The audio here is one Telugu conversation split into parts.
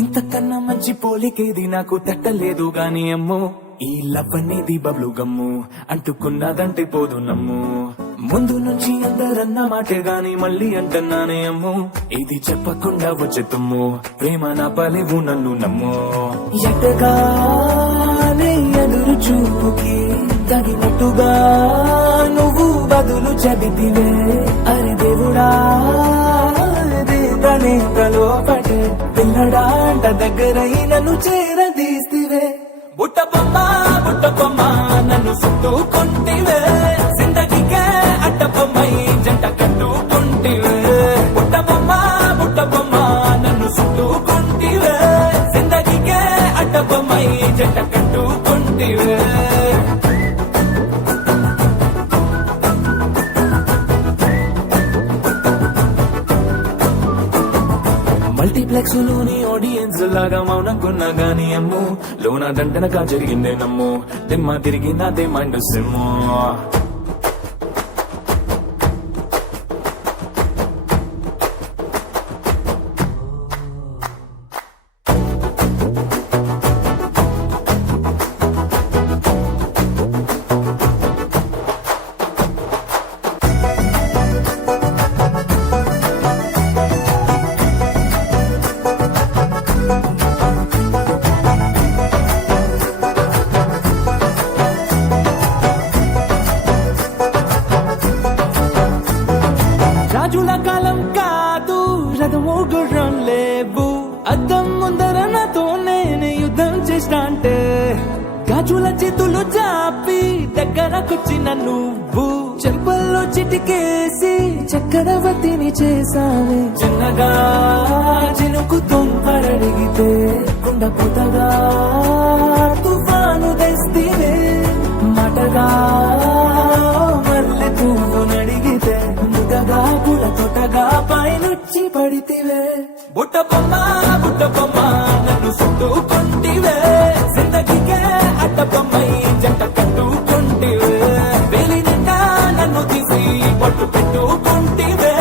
ఇంతకన్నా మంచి పోలికేది నాకు తట్టలేదు గాని అమ్మో ఈ లవ్ అనేది బబ్లు గమ్ము అంటుకున్నదంటే పోదు నమ్ము ముందు నుంచి అందరన్న మాటే గాని మళ్ళీ అంటున్నానే అమ్ము ఇది చెప్పకుండా వచ్చే తుమ్ము ప్రేమ నా పలేవు నన్ను నమ్ము ఎటగానే ఎదురు చూపుకి తగినట్టుగా నువ్వు బదులు చెబితివే అరే దేవుడా తలో పడే పిల్లడా అంట దగ్గరై నన్ను చేరదీస్తివే బుట్ట బొమ్మ నన్ను చుట్టుకుంటివే జిందగీకే అడ్డ బొమ్మై జంట కట్టుకుంటివే బుట్ట బొమ్మ నన్ను చుట్టుకుంటివే జిందగీకే అడ్డ బొమ్మై జంట కట్టుకుంటివే మల్టీప్లెక్స్ లోని ఆడియన్స్ లాగా మౌనంకున్నా గాని అమ్ము లోన దండనగా జరిగిందే నమ్ము దిమ్మ తిరిగి నాదే మైండ్ సిమ్ము రాజుల కాలం కాదు రథము గుర్రం లేవు అద్దం ముందర నాతో నేను యుద్ధం చేస్తా అంటే గాజుల చేతులు చాపి దగ్గరకొచ్చిన నువ్వు చెంపల్లో చిటికేసి చక్రవర్తిని చేసావే చిన్నగా చినుకు తుంపరడిగితే కుండ పుతగా తుఫాను తెస్తివే మటగా మల్లె పువ్వు నడిగితే ముదగా పుల తొటగా పైనుచ్చి పడితివే బుట్ట బొమ్మ నన్ను చుట్టుకుంటివే జిందగీకే అడ్డ బొమ్మై జంట కట్టుకుంటివే వేలి నిండా నన్ను తీసి పట్టు పెట్టుకుంటివే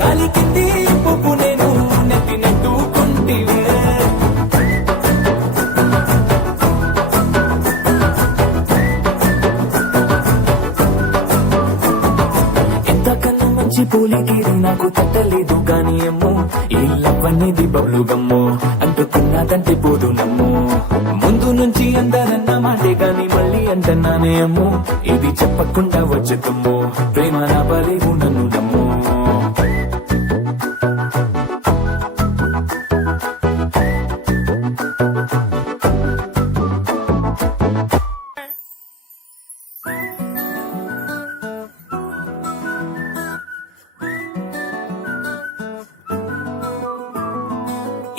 కాలి కింది పువ్వు నేను నెత్తి నెట్టుకుంటివే ఎంతకన్నా మంచి పోలికేది నాకు తట్టలేదు గాని అమ్ము ఈ లవ్ అనేది బబ్లు గమ్ము అంటుకున్నదంటే పోదు నమ్ము ముందు నుంచి అందరన్న మాటే గాని మళ్ళీ అంటున్నానే అమ్ము ఇది చెప్పకుండా వచ్చే తుమ్ము ప్రేమ నా పలేవు నన్ను నమ్ము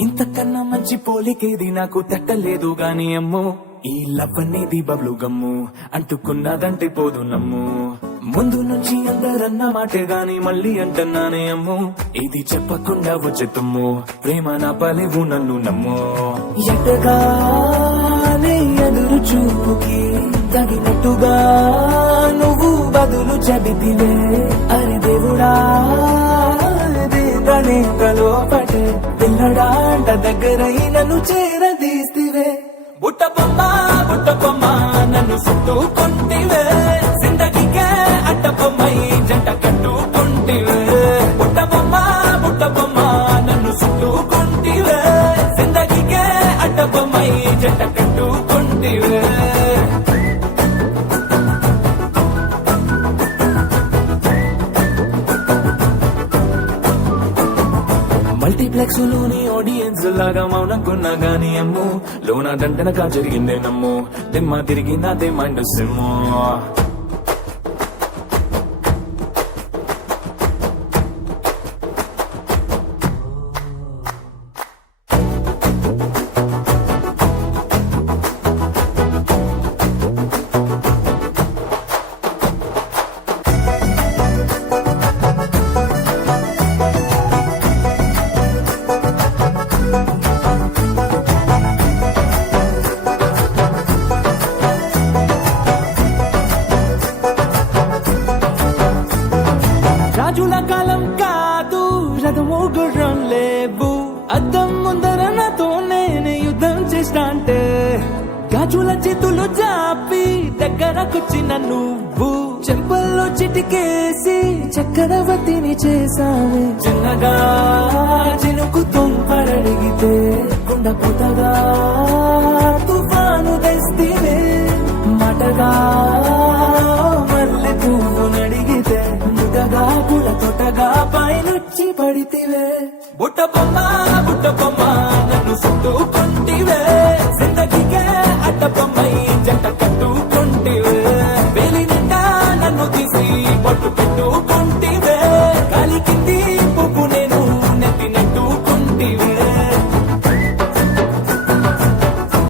ఇంతకన్నా మంచి పోలికేది నాకు తట్టలేదు గాని అమ్మో ఈ లవ్ అనేది బబ్లు గమ్ము అంటుకున్నదంటే పోదు నమ్ము ముందు నుంచి అందరన్న మాటే గాని మళ్ళీ అంటున్నానే అమ్ము ఇది చెప్పకుండా వచ్చే తుమ్ము ప్రేమ నా పలేవు నన్ను నమ్ము ఎటగానే ఎదురు చూపుకి తగినట్టుగా నువ్వు బదులు చెబితివే అరే దేవుడా తలో పడే పిల్లడా అంట దగ్గరై నన్ను చేరదీస్తివే బుట్ట బొమ్మ నన్ను చుట్టుకుంటివే జిందగీకే అడ్డ బొమ్మై జంట కట్టుకుంటివే బుట్ట బొమ్మ నన్ను చుట్టుకుంటివే జిందగీకే అడ్డ బొమ్మై జంట కట్టుకుంటివే మల్టీప్లెక్స్ లోని ఆడియన్స్ లాగా మౌనంకున్నా గాని అమ్ము లోన దండనగా జరిగిందే నమ్ము దిమ్మ తిరిగి నాదే మైండ్ సిమ్ము జాపి దగ్గరకొచ్చిన నువ్వు చెంపల్లో చిటికేసి చక్రవర్తిని చేసావే చిన్నగా చినుకు తుంపరడిగితే కుండ పుటగా తుఫాను తెస్తివే మాటగా మల్లె పువ్వు నడిగితే ముదగా పుల తొటగా పైనొచ్చి పడితివే బుట్ట బొమ్మ